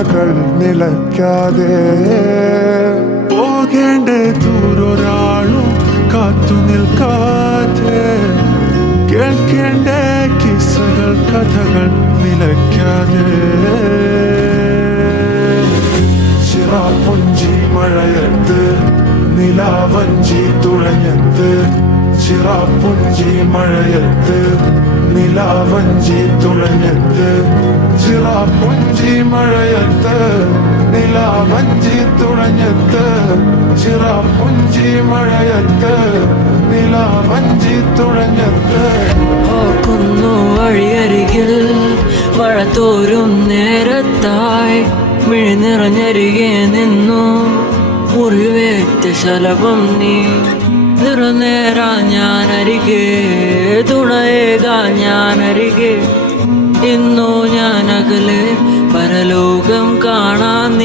കഥകൾ നിലയ്ക്കാതെ പോകേണ്ട ദൂരൊരാളും കാത്തു നിൽക്കാതെ കേൾക്കേണ്ട കിസ്സകൾ കഥകൾ നിലയ്ക്കാതെ ചിറാപുഞ്ചി മഴയത്ത് നിലാവഞ്ചി തുഴഞ്ഞത്ത് ചിറാപുഞ്ചി മഴയത്ത് നിലാവഞ്ചി തുഴഞ്ഞത്ത് ചിറാപുഞ്ചി മഴയത്ത് നിലാവഞ്ചി തുഴഞ്ഞത്ത് ചിറാപുഞ്ചി മഴയത്ത് നിലാവഞ്ചി തുഴഞ്ഞത്ത് ഓർക്കുന്നു വഴിയരികിൽ മഴ തോരും നേരത്തായി മിഴി നിറഞ്ഞരികെ നിന്നു മുറിവേറ്റ ശലഭം നീ നിറനേരാ ഞാനരികെ തുണയേകാ ഞാനരികെ ഇന്നു ഞാനകലെ പരലോകം കാണാൻ